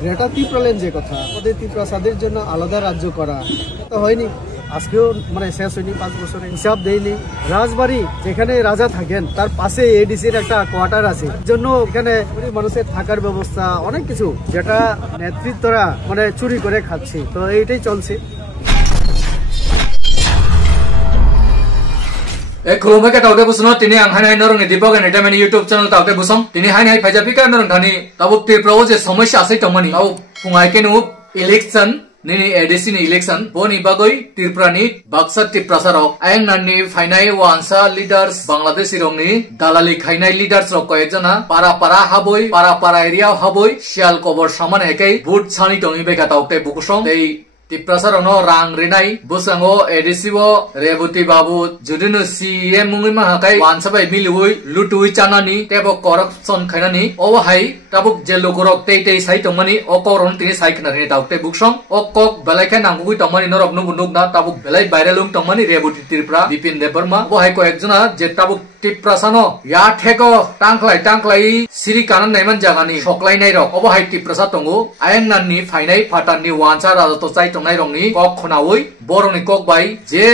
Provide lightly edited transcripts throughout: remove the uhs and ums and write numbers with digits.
Greta ত্রিপ্রালের যে কথা, আমাদের ত্রিপ্রাসাদের জন্য আলাদা রাজ্য করা তো হয়নি, আজকেও শেষ হয়নি, 5 বছরে হিসাব দেয়নি। রাজবাড়ি যেখানে রাজা থাকেন তার পাশে এডিসির একটা কোয়ার্টার আছে, জন্য এখানে মানুষের থাকার ব্যবস্থা অনেক কিছু যেটা নেতৃত্বরা চুরি করে খাচ্ছে, তো এইটাই চলছে। खुलुमबाय के तावते बुसनो तिनि आं हाय नरंग दीपक एंटरटेनमेंट YouTube चैनल तावते बुसम तिनि हाय फाइजापि का नरंग थानि ताबुक त्रिपुराव जे समस्या आसै तमनि ताव फुंगाय केनु इलेक्शन निनि एडिसि नि इलेक्शन बोनि बागै त्रिपुरानि बाक्सा टिप्रासाराव आयं नानि फाइनाय वानसा लीडर्स बांग्लादेश रंगनि दालालि खाइनाय लीडर्स रक एकजना पारा पारा एरिया हाबय सियाल कबर सामान हेकै बुट सानि टंगि बेका तावते बुकुसं दै टिप्रासारावनो रां रिनाय बुसांगो एडिसिबो रेवती बाबू जुदिनो सीएम मुंगै माहाकाय वानसाबाय मिलुय लुटुय चानानि तेबो करप्शन खाइनानि ओहाय ताबुक जे लोगरक तेई साइ तमनि अकरन तिनि साइखनानि तावते बुकसं अकक बेलायखे नांगुय तमनि नरक नुबुनुगना ताबुक बेलाय भाइरालुम तमनि रेवती त्रिपुरा बिपिन देबबर्मा ओहाय को एकजना जे ताबुक टिप्रासानो या ठेको टांख्लाय सिरि कानन नायमान जागानि सकलायनाय रक ओहाय टिप्रासा तंगो आयं नाननि फाइनाय फाटानि वानसा राजतो चाइ तंनाय रंगनि कक खनावै बरनि कक by J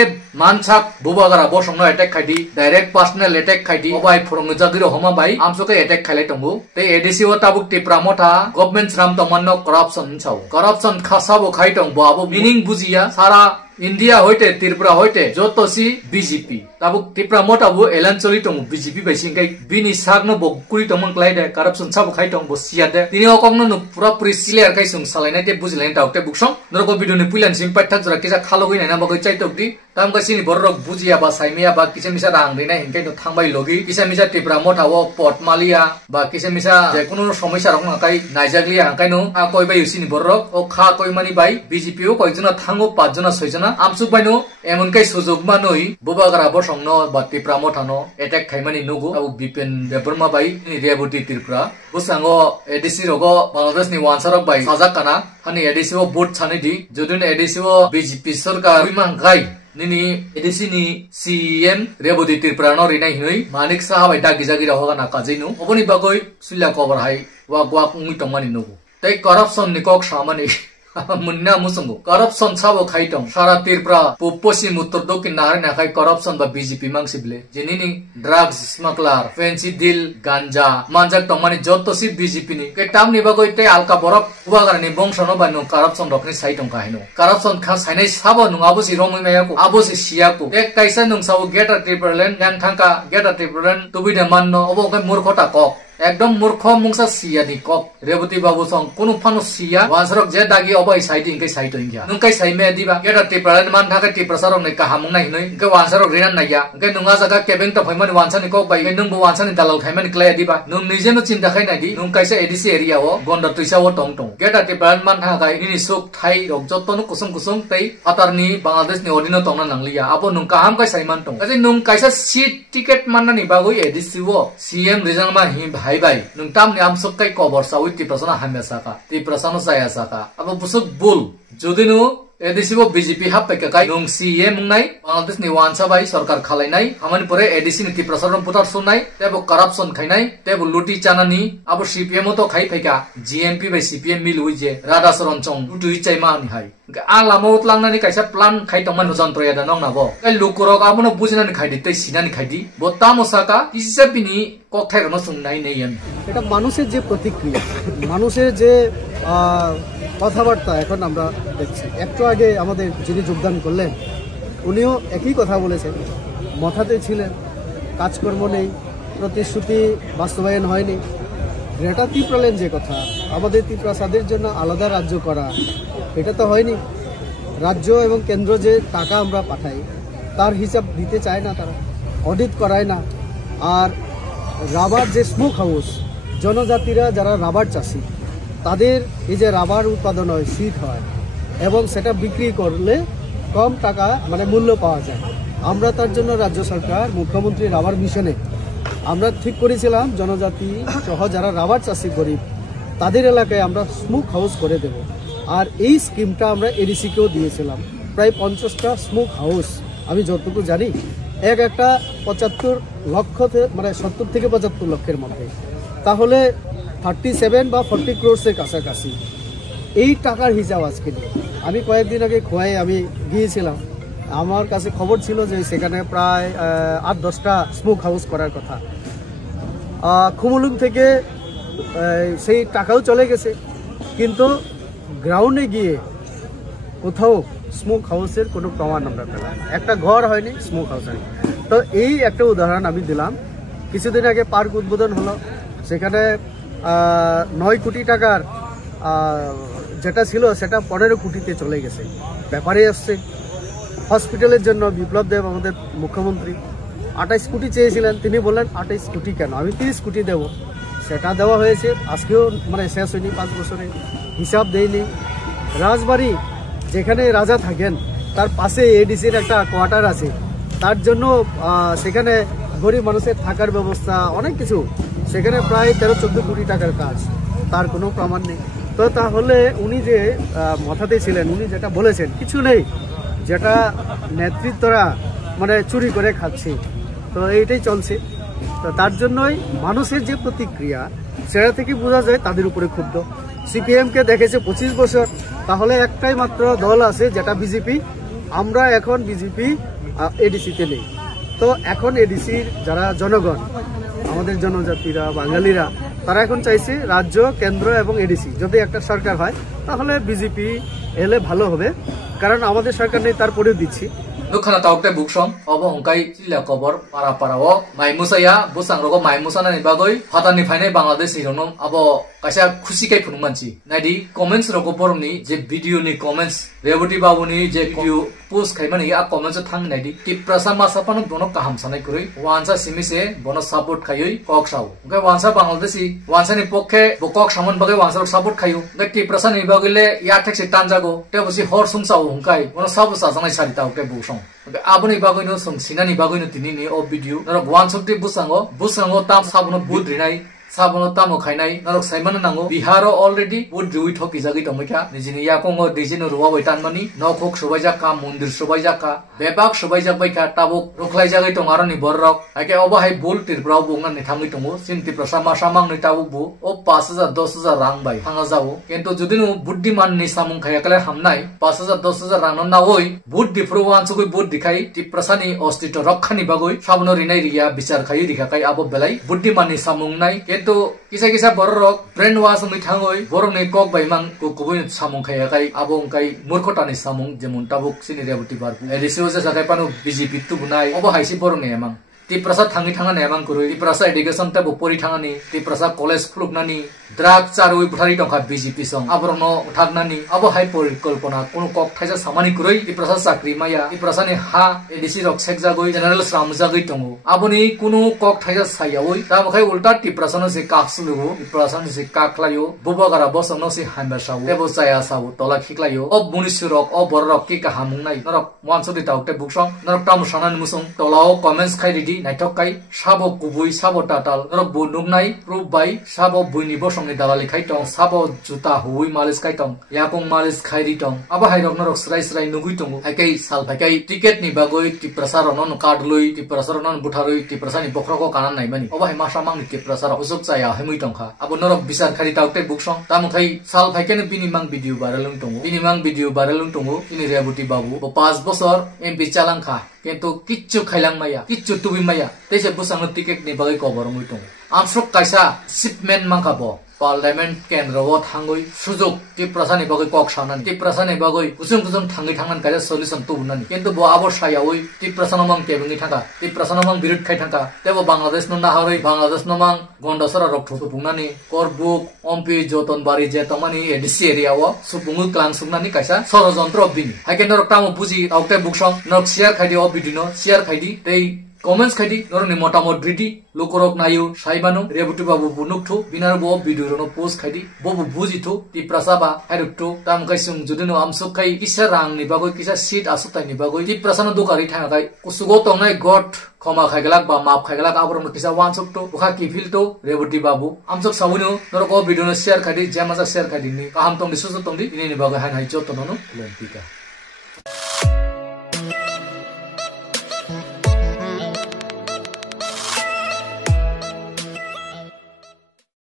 मानसाक बुबागारा बसंनो attack खाइदि direct personal attack खाइदि ओबाय फुरंनो जागिरो हमा बाय आमसुके अटैक खाइलाय तंगो ते एडिसि व ताबुक टिप्रा मथा गवर्नमेंट राम तमन्नो करप्शन छाव करप्शन खासाबो खाइतंग बाबो मीनिंग बुजिया सारा इंडिया होइते त्रिपुरा होइते जोतोसी बीजेपी ताबुक त्रिपुरा मथाबो एलान चलि तंग बीजेपी बायसिंगाय बिनि सागनो बकुरि तमन क्लाइदे करप्शन साबो खाइतंग बो सियादे तिनि अकंनो पुरा पुरि सिलेर काइसुं सालायनाय ते बुजिलायन तावते बुकसं नरको भिडियोनि पुइलान सिम पाइथाक जरा किसा खालगै नायना बगै चाइतकदि ताम गासिनि बररक बुजिया बा साइमिया बा किसा मिसा रां देनाय हिंकाय तो थांबाय लगी किसा मिसा त्रिपुरा मथावो पटमालिया बा किसा मिसा जेकुनु समस्या रक नाकाय नायजागलिया हांकायनो आ कयबाय युसिनि बररक ओ खा कयमानि बाय बीजेपी ओ कयजना थांगो 5 जना 6 जना आमसुक बायनो एमनकाय सुजुग मानoi बुबागारा बसंनो बा त्रिपुरा मथानो अटैक खाइमानि नुगु आबु बिपिन देबबर्मा बाय रेवती त्रिपुरा बुसांगो एडिसि रगो बांग्लादेशनि वानसारक बाय साजाकाना हानि एडिसि ओ बुट सानिदि जुदुन एडिसि ओ बीजेपी सरकार बिमांगाय निनी एडिसि नि सीएम रेवती त्रिपुरा नो रिनाय हिनै मानिक साहा बाय दागि जागि रहगाना काजिनु ओबनि बागै सुल्ला कबर हाय वा ग्वाक उंगि तमानि नुगु तै करप्शन निकक सामानि मुन्ना मुसंगो करप्शन साबो खाइतंग सारा त्रिपुरा पश्चिम उत्तर दक्षिण नाहाय नाखाय करप्शन बा बीजेपी मांगसिबले जेनिनि ड्रग्स स्मगलार फेंसी डील गांजा मानजाक तमानि जतोसि बीजेपी नि के तामनि बागै ते आलका बरफ उबागारनि बंशनो बानो करप्शन रखनि साइतंग काहिनो करप्शन खा साइनाय साबो नुंगाबो सि रमैमायाको आबोसि सियाको एक काइसा नुंसाबो गेटा त्रिपुरालेन यां थांका गेटा त्रिपुरालेन तुबिदे माननो अबो के मूर्खता कक एकदम मूर्ख मुंसा सिया नि कक रेवती बाबू सं कुनु फानो सिया वासरक जे दागी अबै साइटिंग के साइटिंग या नुंकाय साइमे दिबा गेटा त्रिपुरालेन मान थाका त्रिपुरासारक नै काहामुं नाय हिनै के वासरक रिनान नाया के नुंगा जागा केबें त फैमानि वानसानि कक बाय नुंबो वानसानि दालाल खायमानि क्लाय दिबा नुं निजेनो चिन्ता खायनाय दि नुंकायसा एडिसि एरिया ओ गन्द तुइसाव टंग टंग गेटा त्रिपुरालेन मान थाका इनि सुक थाइ रक जतनो कुसुम कुसुम तै फातारनि बांग्लादेशनि अडिनो तंगना नांलिया आबो नुं काहाम काय साइमान टंग काजे नुं कायसा सीट टिकेट माननानि बागै एडिसि ओ सीएम रिजनमा हि भाइ भाइ नुंताम नि आमसुक काय कबर सावि त्रिपुरासना हामेसाका त्रिपुरासना सायासाका अब बुसुक बुल जुदिनु एडिसि ओ बीजेपी हापैका काय नुं सीएम मुंनाय बांग्लादेश नि वानसा बाय सरकार खालायनाय हामानि परे एडिसि नि त्रिपुरासना पुतार सुनाय तेबो करप्शन खायनाय तेबो लुटि चानानि अब सीपीएम तो खाइ फैका जीएमपी बाय सीपीएम मिलुइ जे राधा शरण चंग लुटुइ चाइमा नि हाय आ लामा उतलांनानि कायसा प्लान खाइतंमान जन्त्रया दा नंनाबो काय लुकुरक आबनो बुजिनानि खाइदि तै सिनानि खाइदि बोता मसाका इसिसापिनि ककथायरनो सुंनाय नेयम এটা মানুষের যে প্রতিক্রিয়া মানুষের যে কথাবার্তা এখন আমরা দেখছি একটু আগে আমাদের যিনি যোগদান করলেন উনিও একই কথা বলেছেন মাথাতে ছিলেন কাজকর্ম নেই প্রতিশ্রুতি বাস্তবায়ন হয়নি গ্রেটা ত্রিপ্রালের যে কথা আমাদের ত্রিপ্রাসাদের জন্য আলাদা রাজ্য করা এটা তো হয়নি রাজ্য এবং কেন্দ্র যে টাকা আমরা পাঠাই তার হিসাব দিতে চায় না তারা অডিট করায় না আর রাবার যে স্মোক হাউস জনজাতিরা যারা রাবার চাষি তাদের এই যে রাবার উৎপাদন হয় শীত হয় এবং সেটা বিক্রি করলে কম টাকা মূল্য পাওয়া যায় আমরা তার জন্য রাজ্য সরকার মুখ্যমন্ত্রী রাবার মিশনে আমরা ঠিক করেছিলাম জনজাতি সহ যারা রাবার চাষি গরিব তাদের এলাকায় আমরা স্মোক হাউস করে দেব আর এই স্কিমটা আমরা এডিসিকেও দিয়েছিলাম প্রায় 50টা স্মোক হাউস আমি যতটুকু জানি একটা 75 লক্ষ 70 থেকে 75 লক্ষের মধ্যে তাহলে 37 বা 40 ক্রোর্সের কাছাকাছি এই টাকার হিসাব আজকে নেই। আমি কয়েকদিন আগে খোয়াই আমি গিয়েছিলাম, আমার কাছে খবর ছিল যে সেখানে প্রায় 8-10টা স্মোক হাউস করার কথা। খুমুলুং থেকে সেই টাকাও চলে গেছে, কিন্তু গ্রাউন্ডে গিয়ে কোথাও স্মোক হাউসের কোনো প্রমাণ আমরা পেলাম, একটা ঘর হয়নি, স্মোক হাউস হয়নি। তো এই একটা উদাহরণ আমি দিলাম। কিছুদিন আগে পার্ক উদ্বোধন হলো, সেখানে 9 কোটি টাকার যেটা ছিল সেটা 15 কোটিতে চলে গেছে, ব্যাপারে আসছে। হসপিটালের জন্য বিপ্লব দেব আমাদের মুখ্যমন্ত্রী 28 কোটি চেয়েছিলেন, তিনি বললেন 28 কোটি কেন, আমি 30 কোটি দেব। সেটা দেওয়া হয়েছে, আজকেও মানে শেষ হয়নি, 5 বছরে হিসাব দেয়নি। রাজবাড়ি যেখানে রাজা থাকেন তার পাশে এডিসির একটা কোয়ার্টার আছে, তার জন্য সেখানে গরিব মানুষের থাকার ব্যবস্থা অনেক কিছু, সেখানে প্রায় 13-14 কোটি টাকার কাজ, তার কোনো প্রমাণ নেই। তো তাহলে উনি যে মাথাতে ছিলেন, উনি যেটা বলেছেন কিছু নেই, যেটা নেতৃত্বরা মানে চুরি করে খাচ্ছে, তো এইটাই চলছে। তো তার জন্যই মানুষের যে প্রতিক্রিয়া সেটা থেকে বোঝা যায় তাদের উপরে ক্ষুব্ধ। সিপিএমকে দেখেছে 25 বছর, তাহলে একটাই মাত্র দল আছে যেটা বিজেপি। আমরা এখন বিজেপি এডিসিতে নেই, তো এখন এডিসির যারা জনগণ, আমাদের জনজাতিরা, বাঙালিরা, তারা এখন চাইছে রাজ্য, কেন্দ্র এবং এডিসি যদি একটা সরকার হয় তাহলে বিজেপি এলে ভালো হবে, কারণ আমাদের সরকার নেই, তারপরেও দিচ্ছি। Nukana taukte buksong obo hongkai chila kobor para o mai musaya busang rogo mai musana ni bagoi hatani phainai Bangladesh hironom abo kaisa khusi kai phunu manchi naidi comments rogo porni je video ni comments Reboti babu ni je video post khaimani a comments thang naidi ki prasama sapano bono kaham sanai kuroi wansa simise bono support khayoi kok sau ngai wansa Bangladeshi wansa ni pokke bokok samon bagai wansa support khayu ngai ki prasani bagile ya thekse tanjago te bosi hor sumsau hongkai bono sabu sa jangai sari taukte buksong aboni bagoino song sinani bagoino tinini o video narok wansokti busango tam sabuno bud rinai sabono tamo khainai narok saimana nango biharo already bud rui thoki jagi tomika nijini yakongo dijino ruwa baitanmani nokhok sobaijak ka mondir sobaijak ka bebak sobaijak baika tabuk roklai jagai tongaroni borrok ake obahai bul tirbrau bungna ni thangi tongo sinti prasama samang ni tabuk bu o 5000 10000 rang bai thanga jawo kento judinu buddiman ni samung khayakale hamnai 5000 10000 rang no nawoi bud difruwan sugoi bud dikhai ti prasani ostito rakhani bagoi sabno rinai riya bichar khai rikhakai abo belai buddiman ni samung nai to kisa borok brain wash ni thangoi borok ni kok bai mang ko kubui samung khaya kai abong kai murkhota ni samung jemun tabuk sini Reboti barku edisiwa sa kai panu BJP tu bunai obo haisi borok ni emang ti prasad thangi thanga ne emang kurui ti prasad education ta bopori thangani ti prasad college khuluknani drug charui buthari tongkha BJP song aborno thagnani abo hai porikolpona kono kok thaisa samani kurui ti prasad chakri maya ti prasad ni ha edisi rok sekjagoi general sramjagoi tongo aboni kono kok thaisa sayawoi ta mokhai ulta ti prasad se kaksulugo ti prasad se kaklayo bobagara bosno se hambasawo tebo saya sawo tola khiklayo ob munisurok ob borok ki kahamung nai norok wansodi taukte buksong norok tam sanan musong tolao comments khai didi naitok kai sabo kubui sabo tatal norok bunung nai proof bai sabo buini bosong ni dalali khai tong sabo juta hui malis khai tong yakong malis khai ri tong aba hai rok norok srai nugui tong aikai sal bhakai ticket ni bagoi ti prasaronon card loi ti prasaronon butharoi ti prasani bokhroko kanan nai mani aba hai masamang ni ti prasara usuk chaya hemui tongkha abo norok bisar khari taukte buksong tamuthai sal bhaike ni binimang video baralung tongo ini Reboti babu 5 বছর MP চালাংখা কিন্তু কিচ্ছু খাইলাং মাইয়া কিচ্ছু তুবি মাইয়া তেসে বুসাং ticket ni bagai kobor mui tong amsrok kaisa shipment mangkabo parliament kendro thangoi sujok ti prasani bagai kok sanan ti prasani bagai kusung thangai thangan kaisa solution tubunani kintu bo abor sayawoi ti prasanamang tebungi thanga ti prasanamang birut khai thanga tebo Bangladesh no nahoroi Bangladesh nomang gondosara rok thubunani korbuk ompi joton bari je tomani edisi area o supungu klang sumnani kaisa sorojontro bini haike norok tamo buji aukte buksong nok share khaidi o bidino share khaidi tei comments khaidi noroni motamot bridi lokorok nayo saibano Reboti babu bunuktu binar bo video no post khaidi bobu bujithu ti prasaba haruktu tam kaisung judino amsuk kai kisa rang ni bagoi kisa seat asutai ni bagoi ti prasano dokari thangai kusugo tongnai god khoma khaigalak ba map khaigalak aborno kisa wansuk to ukha ki fil to Reboti babu amsuk sabunu noroko video no share khaidi jamaja share khaidi ni kaham tong disu tong di ini ni bagai han hai jotono no lempika